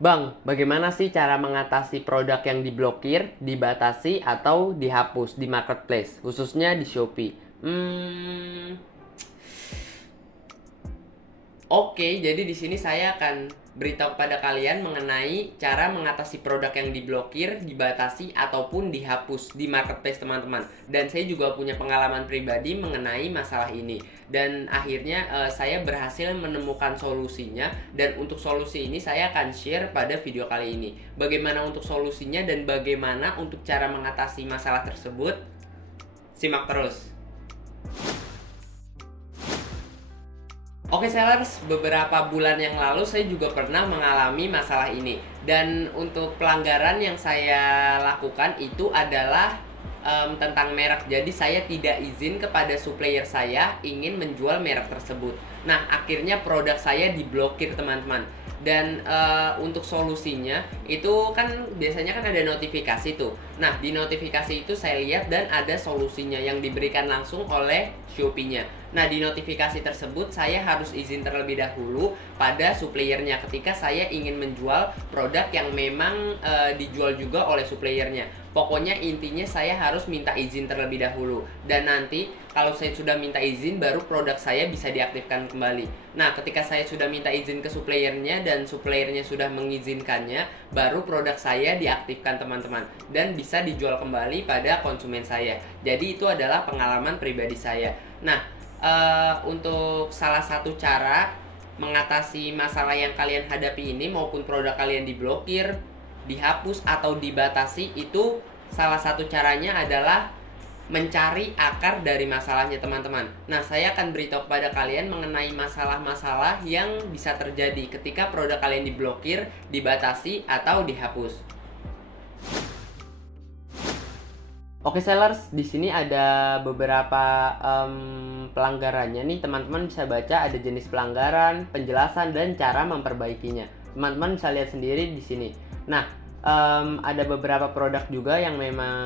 Bang, bagaimana sih cara mengatasi produk yang diblokir, dibatasi, atau dihapus di marketplace, khususnya di Shopee? Oke, jadi di sini saya akan beritahu kepada kalian mengenai cara mengatasi produk yang diblokir, dibatasi, ataupun dihapus di marketplace teman-teman. Dan saya juga punya pengalaman pribadi mengenai masalah ini. Dan akhirnya saya berhasil menemukan solusinya. Dan untuk solusi ini saya akan share pada video kali ini. Bagaimana untuk solusinya dan bagaimana untuk cara mengatasi masalah tersebut? Simak terus. Oke sellers, beberapa bulan yang lalu saya juga pernah mengalami masalah ini. Dan untuk pelanggaran yang saya lakukan itu adalah tentang merek. Jadi saya tidak izin kepada supplier saya ingin menjual merek tersebut. Nah, akhirnya produk saya diblokir teman-teman. Dan untuk solusinya itu kan biasanya kan ada notifikasi tuh. Nah, di notifikasi itu saya lihat dan ada solusinya yang diberikan langsung oleh Shopee-nya. Nah, di notifikasi tersebut saya harus izin terlebih dahulu pada suppliernya ketika saya ingin menjual produk yang memang dijual juga oleh suppliernya. Pokoknya intinya saya harus minta izin terlebih dahulu. Dan nanti kalau saya sudah minta izin baru produk saya bisa diaktifkan kembali. Nah, ketika saya sudah minta izin ke suppliernya dan suppliernya sudah mengizinkannya, baru produk saya diaktifkan teman-teman dan bisa dijual kembali pada konsumen saya. Jadi itu adalah pengalaman pribadi saya. Nah, untuk salah satu cara mengatasi masalah yang kalian hadapi ini maupun produk kalian diblokir, dihapus atau dibatasi, itu salah satu caranya adalah mencari akar dari masalahnya teman-teman. Nah, saya akan beritahu kepada kalian mengenai masalah-masalah yang bisa terjadi ketika produk kalian diblokir, dibatasi atau dihapus. Oke sellers, di sini ada beberapa pelanggarannya nih, teman-teman bisa baca ada jenis pelanggaran, penjelasan dan cara memperbaikinya. Teman-teman bisa lihat sendiri di sini. Nah, ada beberapa produk juga yang memang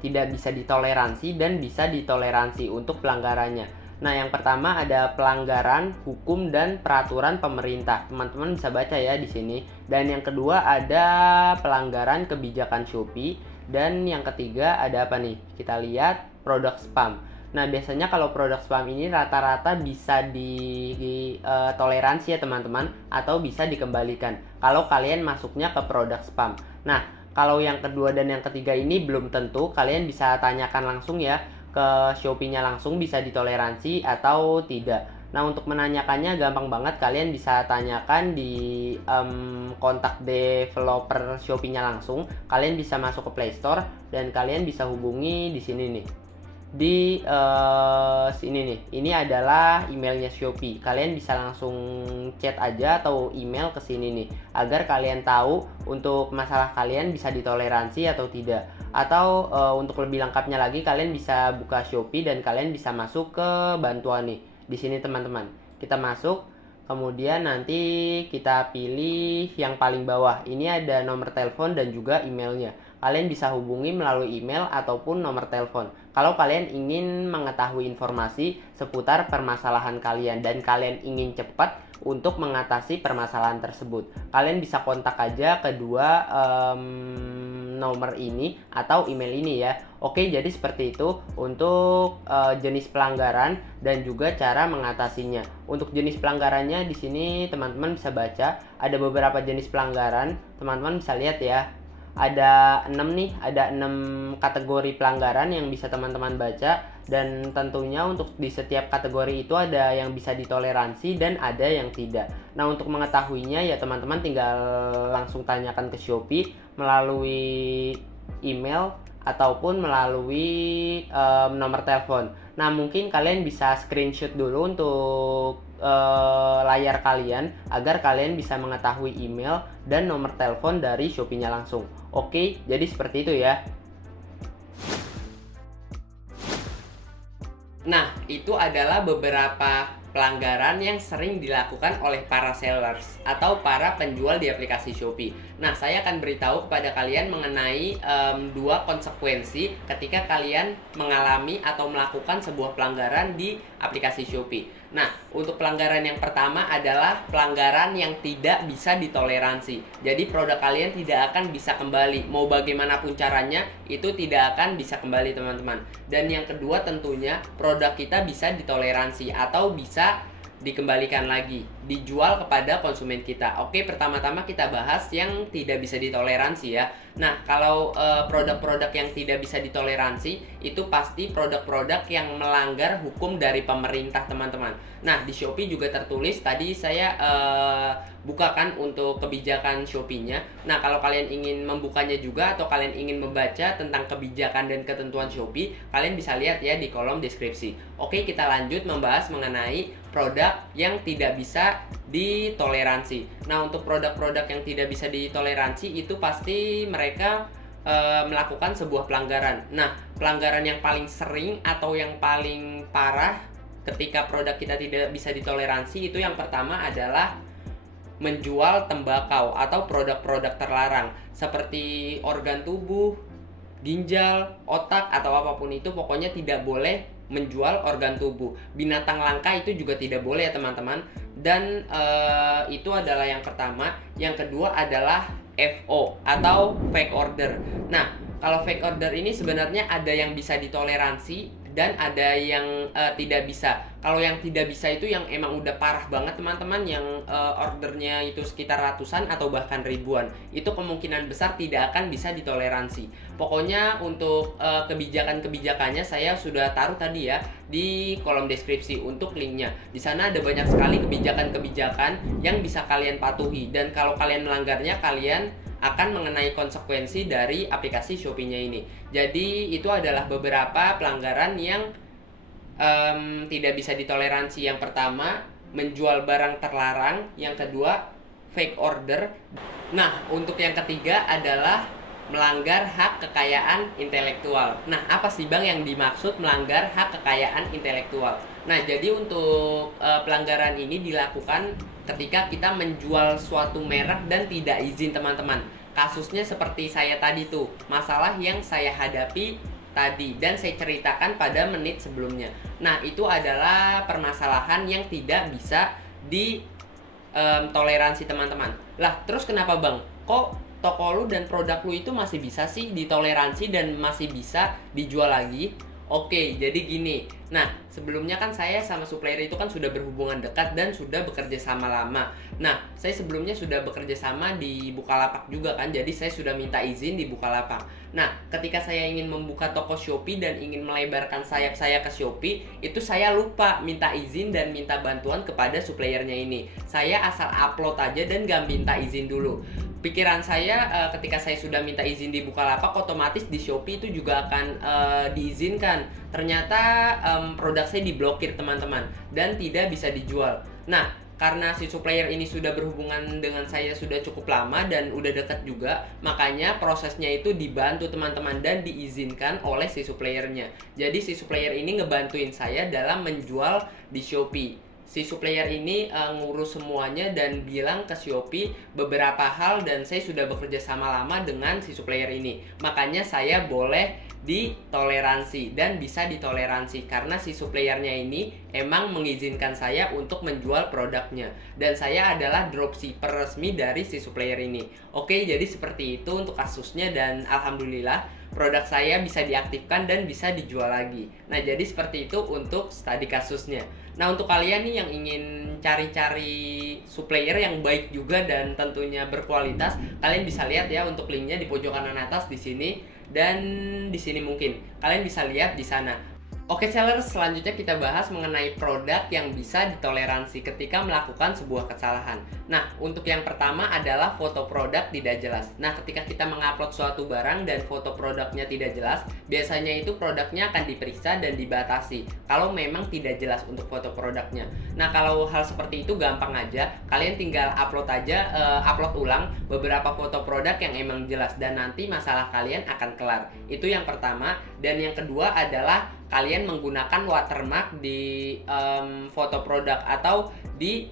tidak bisa ditoleransi dan bisa ditoleransi untuk pelanggarannya. Nah, yang pertama ada pelanggaran hukum dan peraturan pemerintah. Teman-teman bisa baca ya di sini. Dan yang kedua ada pelanggaran kebijakan Shopee. Dan yang ketiga ada apa nih? Kita lihat produk spam. Nah, biasanya kalau produk spam ini rata-rata bisa ditoleransi ya teman-teman, atau bisa dikembalikan kalau kalian masuknya ke produk spam. Nah, kalau yang kedua dan yang ketiga ini belum tentu, kalian bisa tanyakan langsung ya ke Shopee-nya langsung bisa ditoleransi atau tidak. Nah, untuk menanyakannya gampang banget, kalian bisa tanyakan di kontak developer Shopee-nya langsung. Kalian bisa masuk ke Play Store dan kalian bisa hubungi di sini nih. Di sini nih. Ini adalah emailnya Shopee. Kalian bisa langsung chat aja atau email ke sini nih agar kalian tahu untuk masalah kalian bisa ditoleransi atau tidak. Atau untuk lebih lengkapnya lagi kalian bisa buka Shopee dan kalian bisa masuk ke bantuan nih. Di sini teman-teman, kita masuk, kemudian nanti kita pilih yang paling bawah. Ini ada nomor telepon dan juga emailnya. Kalian bisa hubungi melalui email ataupun nomor telepon kalau kalian ingin mengetahui informasi seputar permasalahan kalian dan kalian ingin cepat untuk mengatasi permasalahan tersebut. Kalian bisa kontak aja kedua nomor ini atau email ini ya. Oke, jadi seperti itu untuk jenis pelanggaran dan juga cara mengatasinya. Untuk jenis pelanggarannya di sini teman-teman bisa baca ada beberapa jenis pelanggaran. Teman-teman bisa lihat ya. Ada 6 nih, ada 6 kategori pelanggaran yang bisa teman-teman baca, dan tentunya untuk di setiap kategori itu ada yang bisa ditoleransi dan ada yang tidak. Nah, untuk mengetahuinya ya teman-teman tinggal langsung tanyakan ke Shopee melalui email ataupun melalui nomor telepon. Nah, mungkin kalian bisa screenshot dulu untuk layar kalian agar kalian bisa mengetahui email dan nomor telepon dari Shopee-nya langsung. Oke, jadi seperti itu ya. Nah, itu adalah beberapa pelanggaran yang sering dilakukan oleh para sellers atau para penjual di aplikasi Shopee. Nah, saya akan beritahu kepada kalian mengenai dua konsekuensi ketika kalian mengalami atau melakukan sebuah pelanggaran di aplikasi Shopee. Nah, untuk pelanggaran yang pertama adalah pelanggaran yang tidak bisa ditoleransi. Jadi produk kalian tidak akan bisa kembali. Mau bagaimanapun caranya, itu tidak akan bisa kembali teman-teman. Dan yang kedua tentunya produk kita bisa ditoleransi atau bisa dikembalikan lagi, dijual kepada konsumen kita. Oke, pertama-tama kita bahas yang tidak bisa ditoleransi ya. Nah, kalau produk-produk yang tidak bisa ditoleransi itu pasti produk-produk yang melanggar hukum dari pemerintah, teman-teman. Nah, di Shopee juga tertulis tadi saya bukakan untuk kebijakan Shopee-nya. Nah, kalau kalian ingin membukanya juga atau kalian ingin membaca tentang kebijakan dan ketentuan Shopee, kalian bisa lihat ya di kolom deskripsi. Oke, kita lanjut membahas mengenai produk yang tidak bisa ditoleransi. Nah, untuk produk-produk yang tidak bisa ditoleransi itu pasti mereka melakukan sebuah pelanggaran. Nah, pelanggaran yang paling sering atau yang paling parah ketika produk kita tidak bisa ditoleransi itu yang pertama adalah menjual tembakau atau produk-produk terlarang seperti organ tubuh, ginjal, otak atau apapun itu, pokoknya tidak boleh menjual organ tubuh. Binatang langka itu juga tidak boleh ya teman-teman. Dan itu adalah yang pertama. Yang kedua adalah FO atau fake order. Nah, kalau fake order ini sebenarnya ada yang bisa ditoleransi dan ada yang tidak bisa. Kalau yang tidak bisa itu yang emang udah parah banget teman-teman, yang ordernya itu sekitar ratusan atau bahkan ribuan. Itu kemungkinan besar tidak akan bisa ditoleransi. Pokoknya untuk kebijakan-kebijakannya saya sudah taruh tadi ya di kolom deskripsi untuk linknya. Di sana ada banyak sekali kebijakan-kebijakan yang bisa kalian patuhi, dan kalau kalian melanggarnya kalian akan mengenai konsekuensi dari aplikasi Shopee-nya ini. Jadi itu adalah beberapa pelanggaran yang tidak bisa ditoleransi. Yang pertama, menjual barang terlarang. Yang kedua, fake order. Nah, untuk yang ketiga adalah melanggar hak kekayaan intelektual. Nah, apa sih Bang yang dimaksud melanggar hak kekayaan intelektual? Nah, jadi untuk pelanggaran ini dilakukan ketika kita menjual suatu merek dan tidak izin teman-teman. Kasusnya seperti saya tadi tuh, masalah yang saya hadapi tadi dan saya ceritakan pada menit sebelumnya. Nah, itu adalah permasalahan yang tidak bisa ditoleransi teman-teman. Lah, terus kenapa Bang? Kok toko lu dan produk lu itu masih bisa sih ditoleransi dan masih bisa dijual lagi? Oke, jadi gini. Nah, sebelumnya kan saya sama supplier itu kan sudah berhubungan dekat dan sudah bekerja sama lama. Nah, saya sebelumnya sudah bekerja sama di Bukalapak juga kan, jadi saya sudah minta izin di Bukalapak. Nah, ketika saya ingin membuka toko Shopee dan ingin melebarkan sayap saya ke Shopee, itu saya lupa minta izin dan minta bantuan kepada suppliernya ini. Saya asal upload aja dan gak minta izin dulu. Pikiran saya ketika saya sudah minta izin di Bukalapak, otomatis di Shopee itu juga akan diizinkan. Ternyata produk saya diblokir teman-teman dan tidak bisa dijual. Nah, karena si supplier ini sudah berhubungan dengan saya sudah cukup lama dan udah dekat juga, makanya prosesnya itu dibantu teman-teman dan diizinkan oleh si suppliernya. Jadi si supplier ini ngebantuin saya dalam menjual di Shopee. Si supplier ini ngurus semuanya dan bilang ke Shopee beberapa hal, dan saya sudah bekerja sama lama dengan si supplier ini. Makanya saya boleh ditoleransi dan bisa ditoleransi karena si suppliernya ini emang mengizinkan saya untuk menjual produknya, dan saya adalah dropshipper resmi dari si supplier ini. Oke, jadi seperti itu untuk kasusnya, dan alhamdulillah produk saya bisa diaktifkan dan bisa dijual lagi. Nah, jadi seperti itu untuk studi kasusnya. Nah, untuk kalian nih yang ingin cari-cari supplier yang baik juga dan tentunya berkualitas, kalian bisa lihat ya untuk linknya di pojok kanan atas di sini dan di sini mungkin. Kalian bisa lihat di sana. Oke sellers, selanjutnya kita bahas mengenai produk yang bisa ditoleransi ketika melakukan sebuah kesalahan. Nah, untuk yang pertama adalah foto produk tidak jelas. Nah, ketika kita mengupload suatu barang dan foto produknya tidak jelas, biasanya itu produknya akan diperiksa dan dibatasi kalau memang tidak jelas untuk foto produknya. Nah, kalau hal seperti itu gampang aja, kalian tinggal upload ulang beberapa foto produk yang emang jelas dan nanti masalah kalian akan kelar. Itu yang pertama. Dan yang kedua adalah kalian menggunakan watermark di foto produk atau di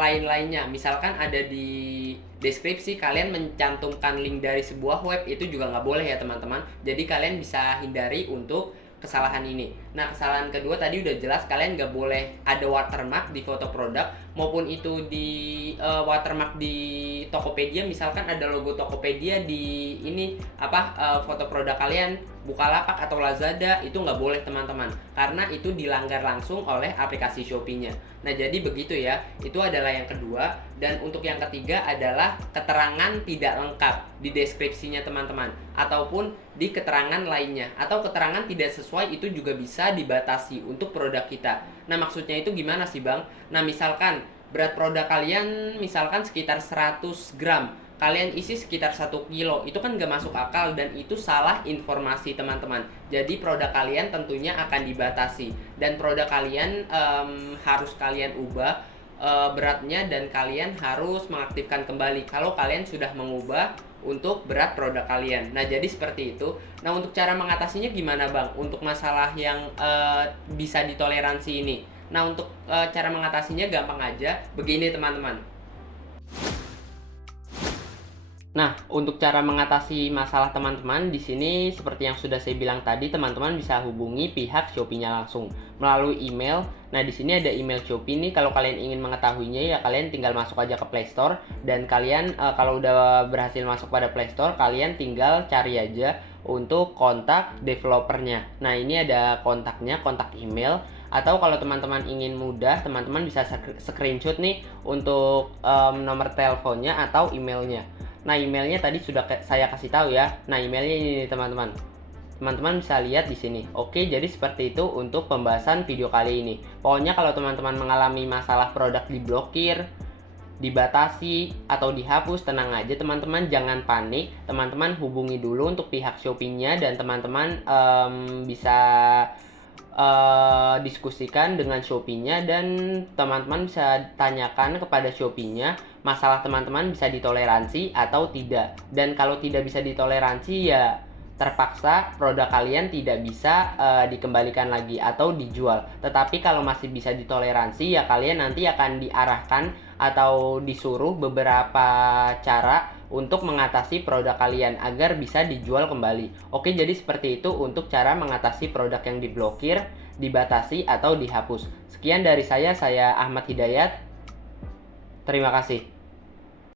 lain-lainnya. Misalkan ada di deskripsi kalian mencantumkan link dari sebuah web, itu juga nggak boleh ya teman-teman. Jadi kalian bisa hindari untuk kesalahan ini. Nah, kesalahan kedua tadi udah jelas, kalian nggak boleh ada watermark di foto produk, maupun itu di watermark di Tokopedia. Misalkan ada logo Tokopedia di ini foto produk kalian, Bukalapak atau Lazada, itu nggak boleh teman-teman, karena itu dilanggar langsung oleh aplikasi Shopee-nya. Nah, jadi begitu ya, itu adalah yang kedua. Dan untuk yang ketiga adalah keterangan tidak lengkap di deskripsinya teman-teman, ataupun di keterangan lainnya, atau keterangan tidak sesuai, itu juga bisa dibatasi untuk produk kita. Nah, maksudnya itu gimana sih Bang? Nah, misalkan berat produk kalian misalkan sekitar 100 gram, kalian isi sekitar 1 kilo, itu kan gak masuk akal dan itu salah informasi teman-teman. Jadi produk kalian tentunya akan dibatasi, dan produk kalian harus kalian ubah beratnya, dan kalian harus mengaktifkan kembali kalau kalian sudah mengubah untuk berat produk kalian. Nah, jadi seperti itu. Nah, untuk cara mengatasinya gimana Bang? Untuk masalah yang bisa ditoleransi ini. Nah, untuk cara mengatasinya gampang aja. Begini teman-teman. Nah, untuk cara mengatasi masalah teman-teman di sini seperti yang sudah saya bilang tadi, teman-teman bisa hubungi pihak Shopee-nya langsung melalui email. Nah, di sini ada email Shopee nih. Kalau kalian ingin mengetahuinya ya kalian tinggal masuk aja ke Play Store, dan kalian kalau udah berhasil masuk pada Play Store, kalian tinggal cari aja untuk kontak developernya. Nah, ini ada kontaknya, kontak email. Atau kalau teman-teman ingin mudah, teman-teman bisa screenshot nih untuk nomor teleponnya atau emailnya. Nah, emailnya tadi sudah saya kasih tahu ya. Nah, emailnya ini nih teman-teman. Teman-teman bisa lihat di sini. Oke, jadi seperti itu untuk pembahasan video kali ini. Pokoknya kalau teman-teman mengalami masalah produk diblokir, dibatasi, atau dihapus, tenang aja teman-teman, jangan panik. Teman-teman hubungi dulu untuk pihak Shopee-nya, dan teman-teman bisa diskusikan dengan Shopee-nya, dan teman-teman bisa tanyakan kepada Shopee-nya masalah teman-teman bisa ditoleransi atau tidak. Dan kalau tidak bisa ditoleransi ya terpaksa produk kalian tidak bisa dikembalikan lagi atau dijual. Tetapi kalau masih bisa ditoleransi ya kalian nanti akan diarahkan atau disuruh beberapa cara untuk mengatasi produk kalian agar bisa dijual kembali. Oke, jadi seperti itu untuk cara mengatasi produk yang diblokir, dibatasi, atau dihapus. Sekian dari saya Ahmad Hidayat. Terima kasih.